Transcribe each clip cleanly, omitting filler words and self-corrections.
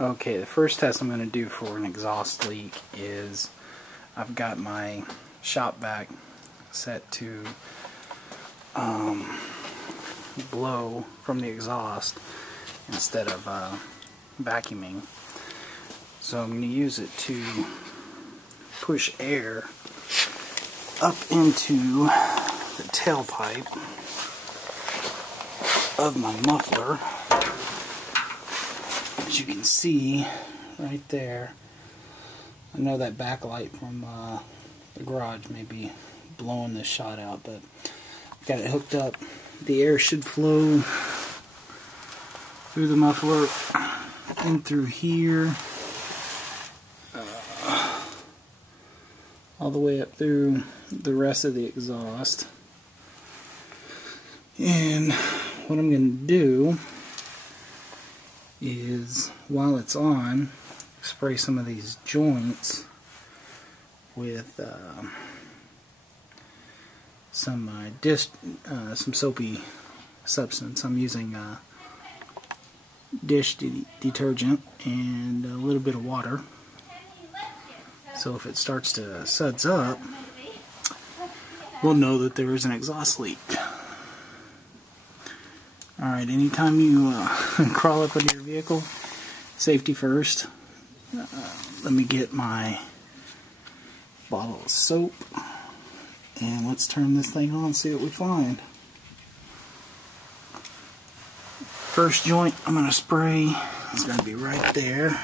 Okay, the first test I'm going to do for an exhaust leak is I've got my shop vac set to blow from the exhaust instead of vacuuming. So I'm going to use it to push air up into the tailpipe of my muffler. As you can see right there, I know that backlight from the garage may be blowing this shot out, but I've got it hooked up. The air should flow through the muffler in through here, all the way up through the rest of the exhaust. And what I'm going to do is, while it's on, spray some of these joints with some soapy substance. I'm using dish detergent and a little bit of water. So if it starts to suds up, we'll know that there is an exhaust leak. Alright, anytime you crawl up into your vehicle, safety first. Let me get my bottle of soap and let's turn this thing on and see what we find. First joint I'm going to spray is going to be right there.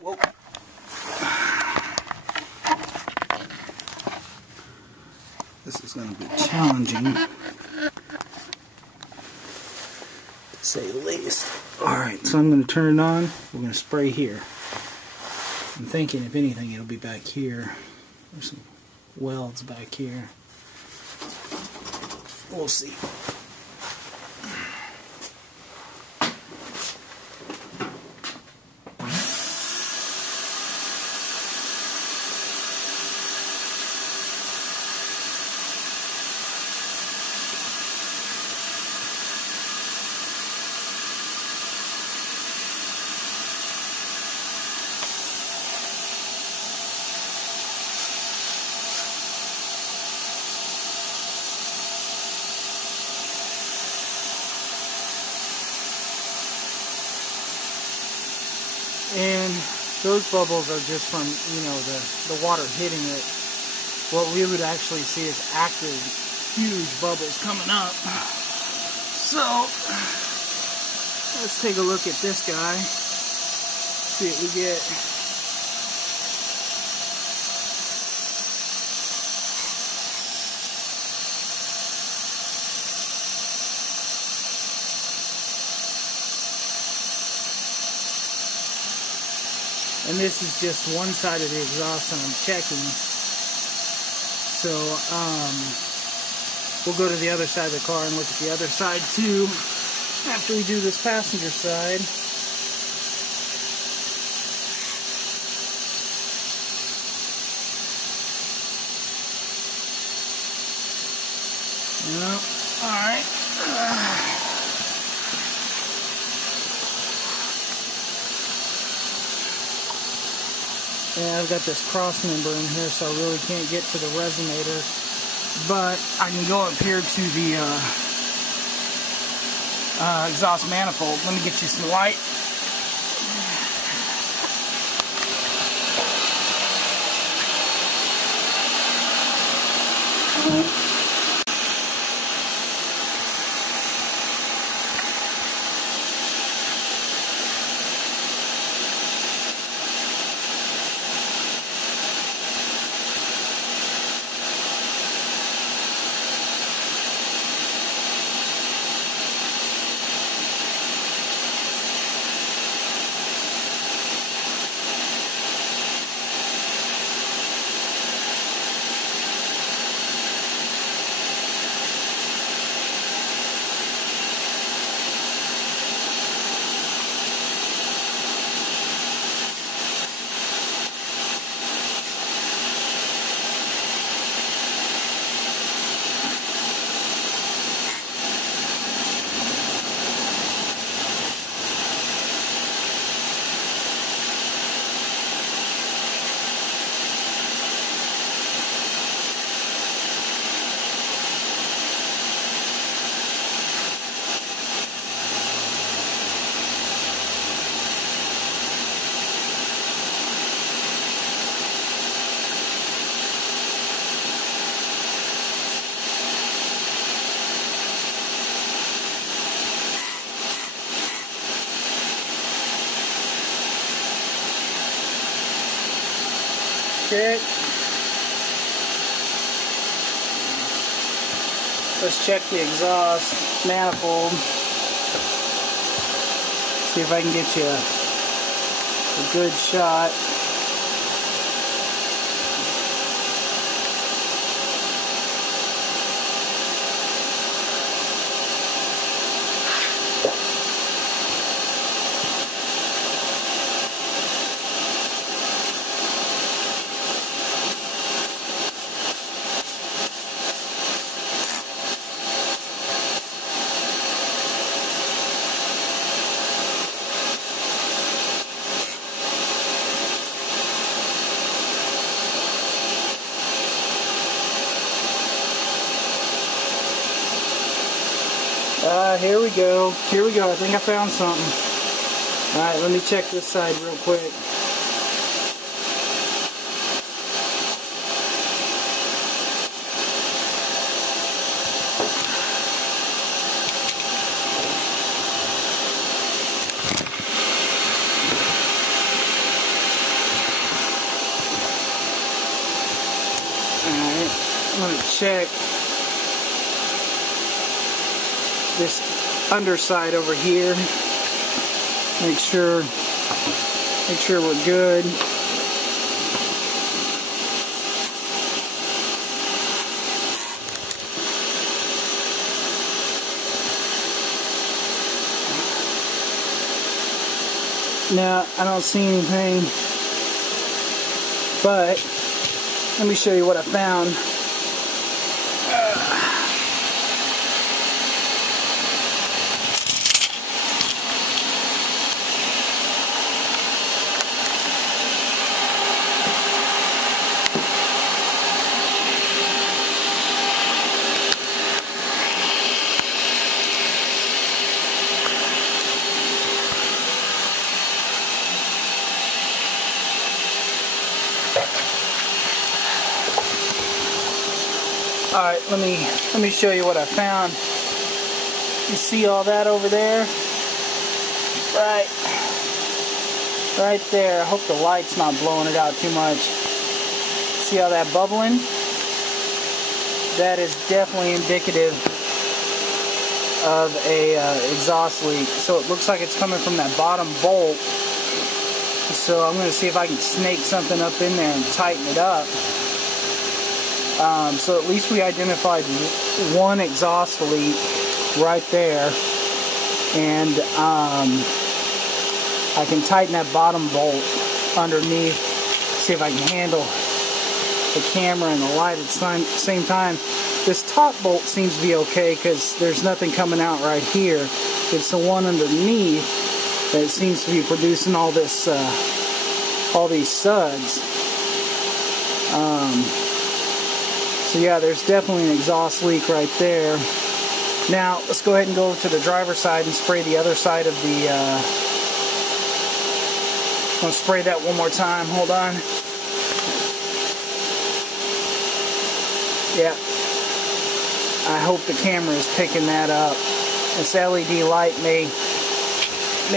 Whoa. This is going to be challenging, to say the least. Alright, so I'm going to turn it on. We're going to spray here. I'm thinking, if anything, it'll be back here. There's some welds back here. We'll see. And those bubbles are just from, you know, the water hitting it. What we would actually see is active, huge bubbles coming up. So, let's take a look at this guy. See what we get. And this is just one side of the exhaust that I'm checking. So, we'll go to the other side of the car and look at the other side too after we do this passenger side. Well, alright. Yeah, I've got this cross member in here, so I really can't get to the resonator, but I can go up here to the exhaust manifold. Let me get you some light. check. Let's check the exhaust manifold. See if I can get you a good shot. Here we go. Here we go. I think I found something. Alright, let me check this side real quick. Alright, I'm going to check this underside over here. Make sure we're good. Now, I don't see anything, but let me show you what I found. Alright, let me show you what I found. You see all that over there? Right there. I hope the light's not blowing it out too much. See all that bubbling? That is definitely indicative of a exhaust leak. So it looks like it's coming from that bottom bolt. So I'm going to see if I can snake something up in there and tighten it up. So at least we identified one exhaust leak right there, and I can tighten that bottom bolt underneath, see if I can handle the camera and the light at the same time. This top bolt seems to be okay because there's nothing coming out right here. It's the one underneath that seems to be producing all this, all these suds. So yeah, there's definitely an exhaust leak right there. Now, let's go ahead and go over to the driver's side and spray the other side of the... I'll spray that one more time. Hold on. Yeah. I hope the camera is picking that up. This LED light may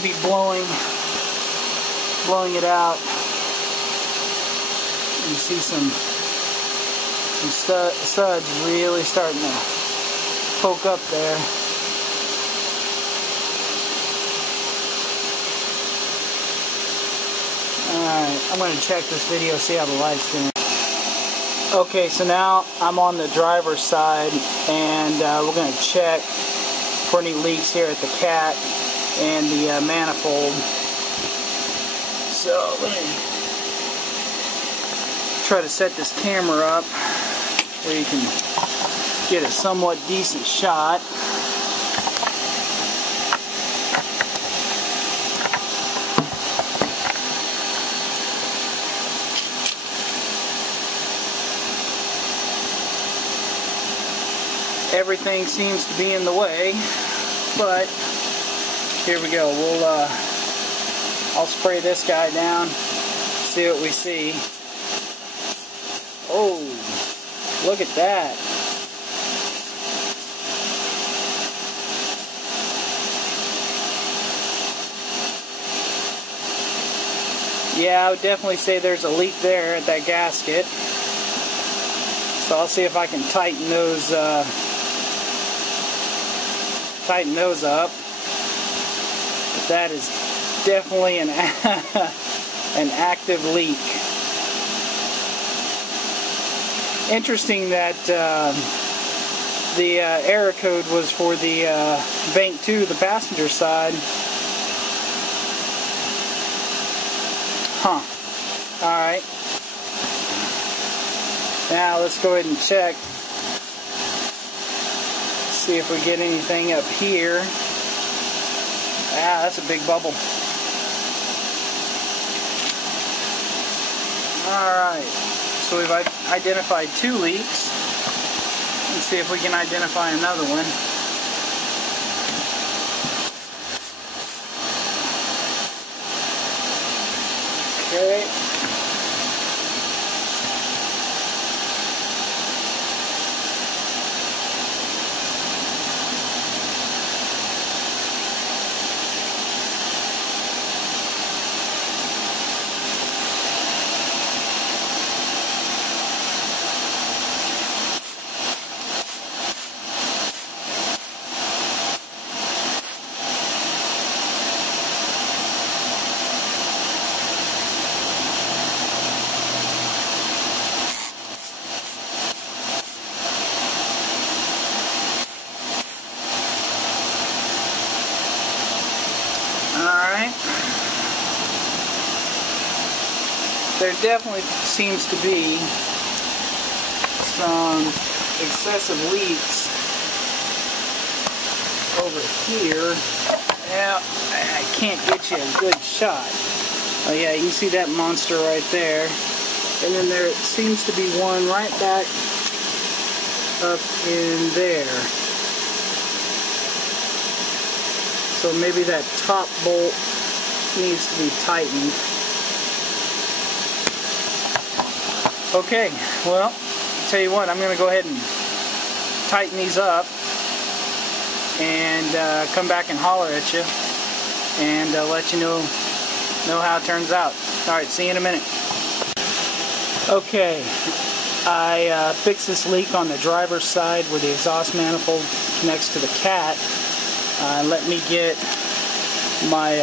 be blowing it out. You see some studs really starting to poke up there. Alright, I'm going to check this video, see how the light's doing. Okay, so now I'm on the driver's side, and we're going to check for any leaks here at the cat and the manifold. So let me try to set this camera up where you can get a somewhat decent shot. Everything seems to be in the way, but here we go. I'll spray this guy down, see what we see. Oh, look at that. Yeah, I would definitely say there's a leak there at that gasket. So I'll see if I can tighten those up. But that is definitely an an active leak. Interesting that the error code was for the bank 2, the passenger side. Huh. Alright. Now let's go ahead and check. See if we get anything up here. Ah, that's a big bubble. Alright. So we've identified 2 leaks. Let's see if we can identify another one. Okay. Alright. There definitely seems to be some excessive leaks over here. Well, I can't get you a good shot. Oh yeah, you can see that monster right there. And then there seems to be one right back up in there. So maybe that top bolt needs to be tightened. Okay, well, tell you what, I'm going to go ahead and tighten these up and come back and holler at you and let you know how it turns out. Alright, see you in a minute. Okay, I fixed this leak on the driver's side where the exhaust manifold connects to the cat. Let me get my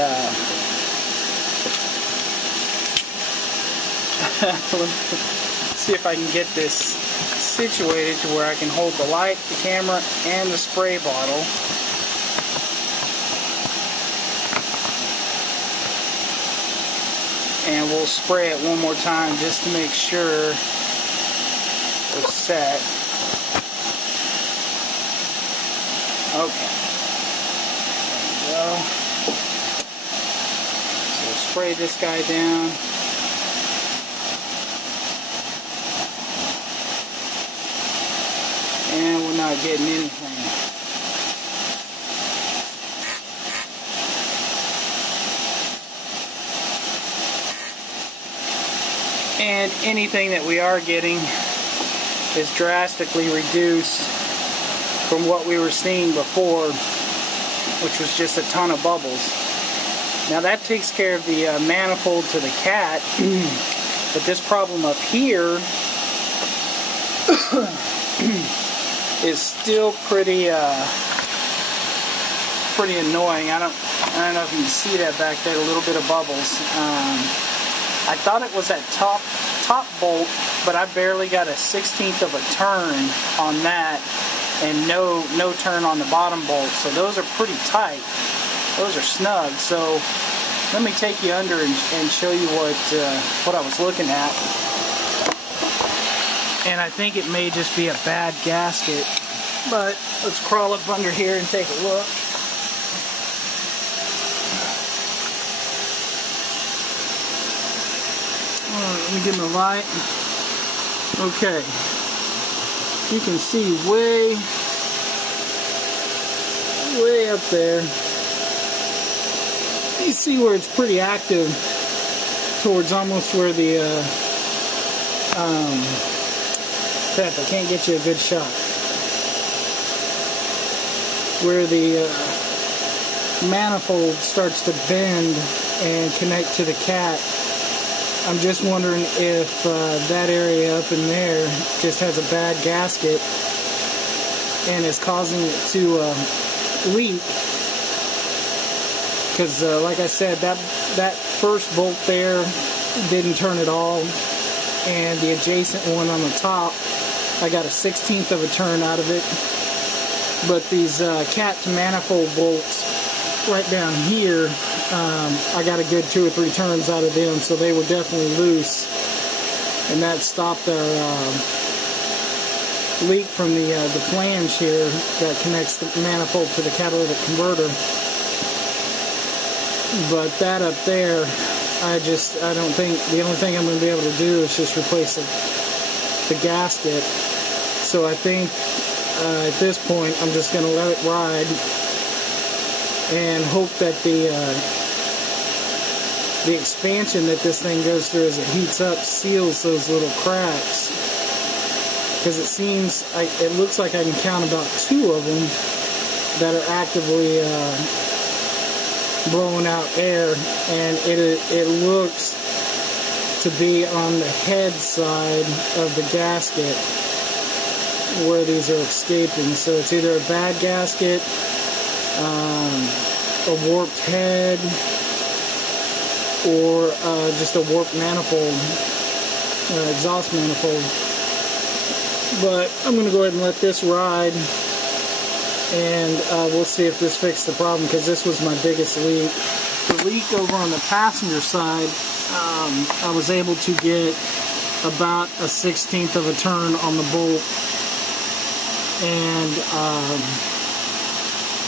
see if I can get this situated to where I can hold the light, the camera, and the spray bottle. And we'll spray it one more time just to make sure we're set. Okay. There we go. So we'll spray this guy down. And we're not getting anything. And anything that we are getting is drastically reduced from what we were seeing before, which was just a ton of bubbles. Now that takes care of the manifold to the cat, but this problem up here is still pretty annoying. I don't know if you can see that back there, a little bit of bubbles. I thought it was that top bolt, but I barely got a 1/16 of a turn on that, and no turn on the bottom bolt. So those are pretty tight. Those are snug. So let me take you under and show you what I was looking at. And I think it may just be a bad gasket, but let's crawl up under here and take a look. Let me get my light. Okay. You can see way up there. You see where it's pretty active towards almost where the I can't get you a good shot. Where the manifold starts to bend and connect to the cat. I'm just wondering if that area up in there just has a bad gasket and is causing it to leak. Because like I said, that first bolt there didn't turn at all, and the adjacent one on the top, I got a 1/16 of a turn out of it. But these capped manifold bolts right down here, I got a good 2 or 3 turns out of them, so they were definitely loose, and that stopped our leak from the flange here that connects the manifold to the catalytic converter. But that up there, I don't think, the only thing I'm going to be able to do is just replace the gasket. So I think at this point I'm just going to let it ride and hope that the expansion that this thing goes through as it heats up seals those little cracks. Because it looks like I can count about 2 of them that are actively blowing out air, and it looks to be on the head side of the gasket where these are escaping. So it's either a bad gasket, a warped head, or just a warped manifold, exhaust manifold. But I'm going to go ahead and let this ride, and we'll see if this fixed the problem, because this was my biggest leak. The leak over on the passenger side, I was able to get about a 1/16 of a turn on the bolt, and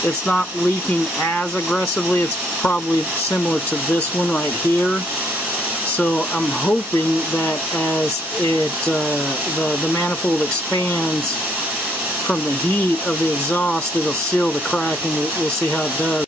it's not leaking as aggressively. It's probably similar to this one right here. So I'm hoping that as the manifold expands from the heat of the exhaust, it'll seal the crack, and we'll see how it does.